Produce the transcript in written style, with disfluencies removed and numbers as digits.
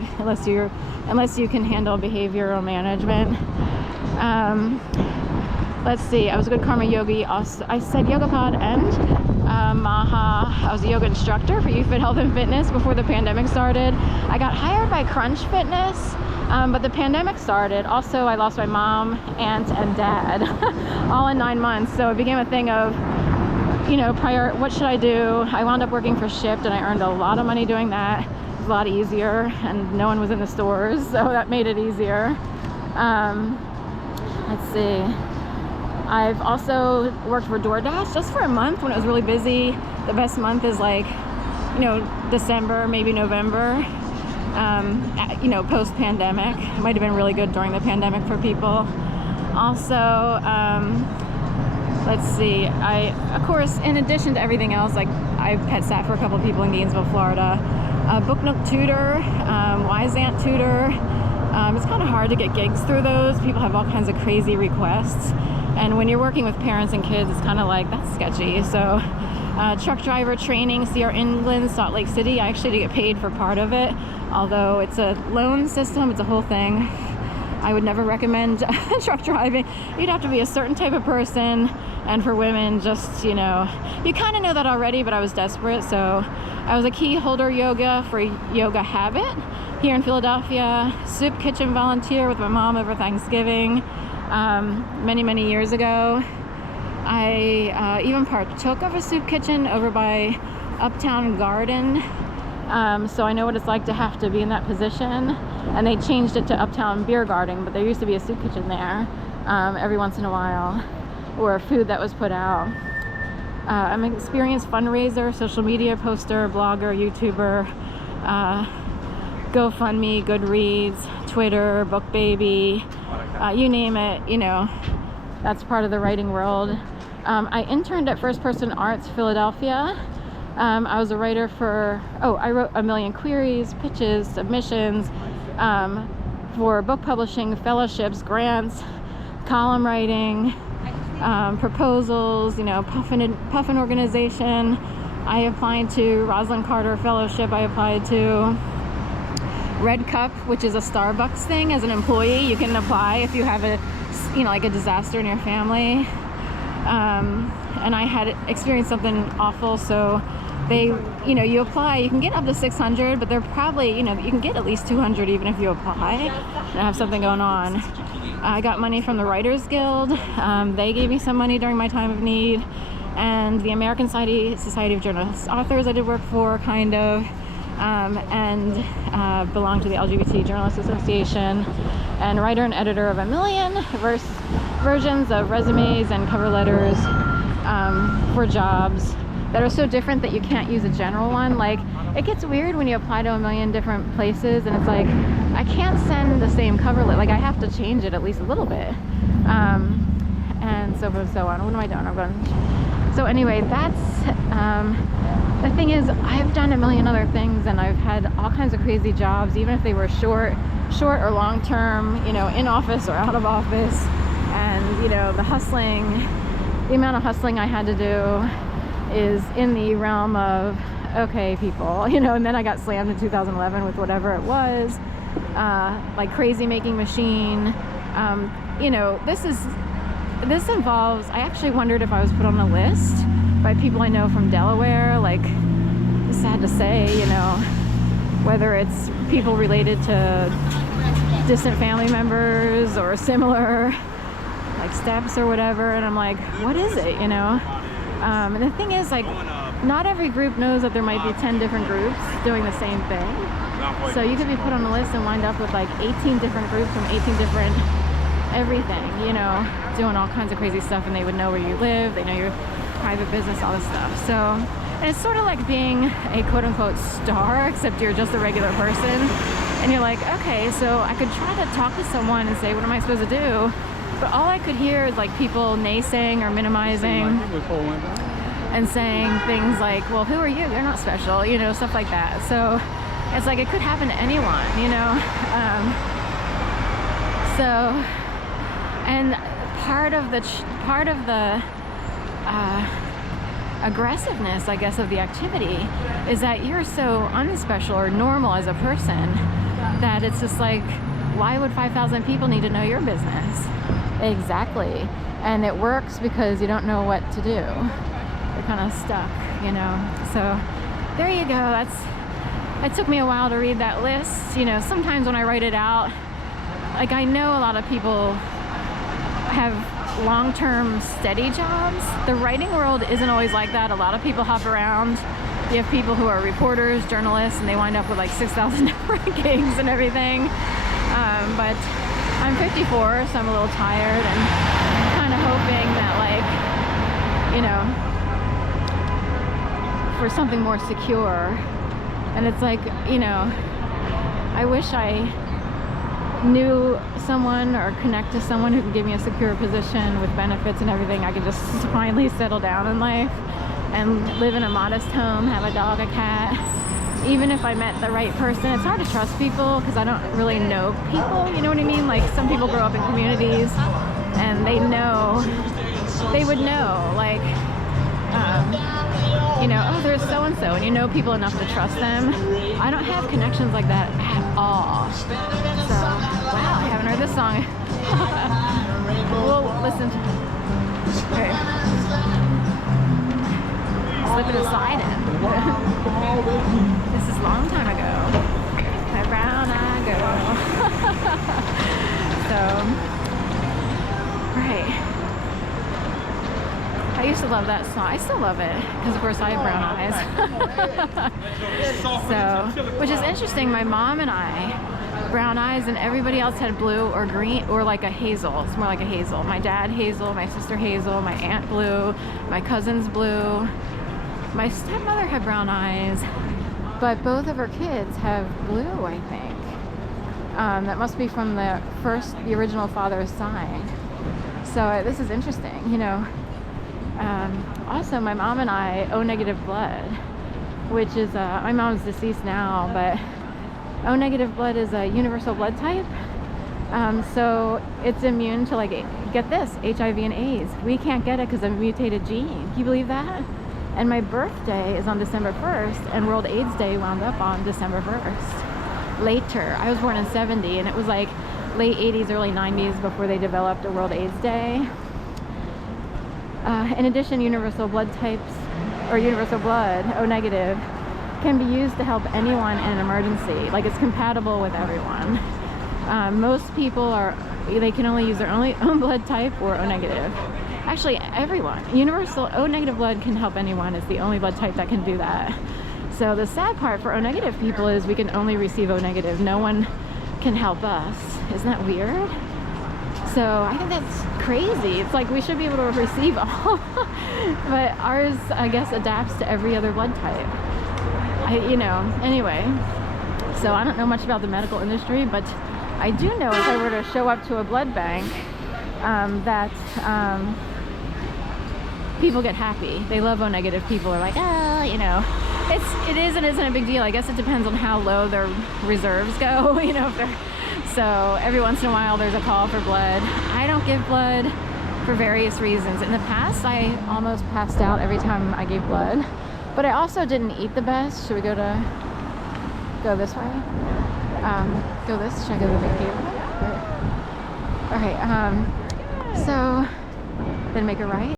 hard unless you can handle behavioral management. Let's see, I was a good karma yogi. Also, I said YogaPod and Maha. I was a yoga instructor for YouFit Health and Fitness before the pandemic started. I got hired by Crunch Fitness, but the pandemic started. Also, I lost my mom, aunt, and dad all in 9 months. So it became a thing of, you know, what should I do? I wound up working for Shipt, and I earned a lot of money doing that. It was a lot easier, and no one was in the stores, so that made it easier. Let's see. I've also worked for DoorDash just for a month when it was really busy. The best month is like, you know, December, maybe November, you know, post-pandemic. It might have been really good during the pandemic for people. Also, let's see, of course, in addition to everything else, like I pet sat for a couple people in Gainesville, Florida. Book Nook tutor, Wyzant tutor. It's kind of hard to get gigs through those. People have all kinds of crazy requests. And when you're working with parents and kids, it's kind of like, that's sketchy. So truck driver training, CR England, Salt Lake City. I actually get paid for part of it, although it's a loan system, it's a whole thing. I would never recommend truck driving. You'd have to be a certain type of person, and for women, just, you know, you kind of know that already, but I was desperate. So I was a key holder yoga for Yoga Habit here in Philadelphia, soup kitchen volunteer with my mom over Thanksgiving. Many years ago. I even partook of a soup kitchen over by Uptown Garden, so I know what it's like to have to be in that position. And they changed it to Uptown Beer Garden, but there used to be a soup kitchen there every once in a while, or food that was put out. I'm an experienced fundraiser, social media poster, blogger, YouTuber, GoFundMe, Goodreads, Twitter, BookBaby, you name it, you know, that's part of the writing world. I interned at First Person Arts Philadelphia. I was a writer for, I wrote a million queries, pitches, submissions for book publishing, fellowships, grants, column writing, proposals, you know, Puffin organization. I applied to Rosalind Carter Fellowship. I applied to Red Cup, which is a Starbucks thing. As an employee, you can apply if you have a, you know, like a disaster in your family. And I had experienced something awful, so they, you know, you apply, you can get up to 600, but they're probably, you know, you can get at least 200 even if you apply and have something going on. I got money from the Writers Guild. They gave me some money during my time of need. And the American Society of Journalists Authors I did work for, kind of. And belong to the LGBT Journalists Association, and writer and editor of a million versions of resumes and cover letters for jobs that are so different that you can't use a general one. Like, it gets weird when you apply to a million different places, and it's like, I can't send the same cover letter. Like, I have to change it at least a little bit, and so forth and so on. What am I doing? I'm going. So anyway, that's the thing is, I've done a million other things, and I've had all kinds of crazy jobs, even if they were short or long term, you know, in office or out of office. And, you know, the amount of hustling I had to do is in the realm of, okay, people, you know. And then I got slammed in 2011 with whatever it was, like Crazy Making Machine. You know, this involves, I actually wondered if I was put on a list by people I know from Delaware. Like, it's sad to say, you know, whether it's people related to distant family members or similar, like steps or whatever, and I'm like, what is it, you know? And the thing is, like, not every group knows that there might be 10 different groups doing the same thing. So you could be put on a list and wind up with like 18 different groups from 18 different everything, you know, doing all kinds of crazy stuff, and they would know where you live, they know your private business, all this stuff. So, and it's sort of like being a quote-unquote star, except you're just a regular person, and you're like, okay, so I could try to talk to someone and say, what am I supposed to do? But all I could hear is like people naysaying or minimizing and saying things like, well, who are you? You're not special, you know, stuff like that. So it's like, it could happen to anyone, you know. And part of the aggressiveness, I guess, of the activity is that you're so unspecial or normal as a person that it's just like, why would 5,000 people need to know your business? Exactly. And it works because you don't know what to do. You're kind of stuck, you know. So there you go. It took me a while to read that list. You know, sometimes when I write it out, like, I know a lot of people have long-term steady jobs. The writing world isn't always like that. A lot of people hop around. You have people who are reporters, journalists, and they wind up with like 6,000 different gigs and everything. But I'm 54, so I'm a little tired, and kind of hoping that, like, you know, for something more secure. And it's like, you know, I wish I knew someone or connect to someone who could give me a secure position with benefits and everything. I could just finally settle down in life and live in a modest home, have a dog, a cat. Even if I met the right person, it's hard to trust people because I don't really know people, you know what I mean? Like, some people grow up in communities and they would know, like, you know, oh, there's so-and-so, and you know people enough to trust them. I don't have connections like that at all. So, wow, I haven't heard this song. We'll listen to it. Okay. Slipping and sliding. This is a long time ago. Around I go. So, right. I used to love that song. I still love it because, of course, I have brown eyes. So, which is interesting. My mom and I, brown eyes, and everybody else had blue or green or like a hazel. It's more like a hazel. My dad hazel, my sister hazel, my aunt blue, my cousins blue. My stepmother had brown eyes, but both of her kids have blue, I think. That must be from the original father's side. So this is interesting, you know. Also, my mom and I O negative blood, which is, my mom's deceased now, but O negative blood is a universal blood type. So it's immune to, like, get this, HIV and AIDS. We can't get it because of a mutated gene. Can you believe that? And my birthday is on December 1st, and World AIDS Day wound up on December 1st. Later, I was born in 70, and it was like late 80s, early 90s before they developed a World AIDS Day. In addition, universal blood types, or universal blood, O negative, can be used to help anyone in an emergency. Like, it's compatible with everyone. Most people they can only use their own blood type or O negative. Actually, everyone. Universal O negative blood can help anyone. It's the only blood type that can do that. So the sad part for O negative people is we can only receive O negative. No one can help us. Isn't that weird? So I think that's crazy. It's like we should be able to receive all, but ours, I guess, adapts to every other blood type. You know, anyway. So I don't know much about the medical industry, but I do know if I were to show up to a blood bank, that people get happy. They love O negative people. Are like, you know, it is and isn't a big deal. I guess it depends on how low their reserves go. You know, so every once in a while there's a call for blood. I don't give blood for various reasons. In the past, I almost passed out every time I gave blood, but I also didn't eat the best. Should we go this way? Go this? Should I go to the big gate? All right. So then make a right.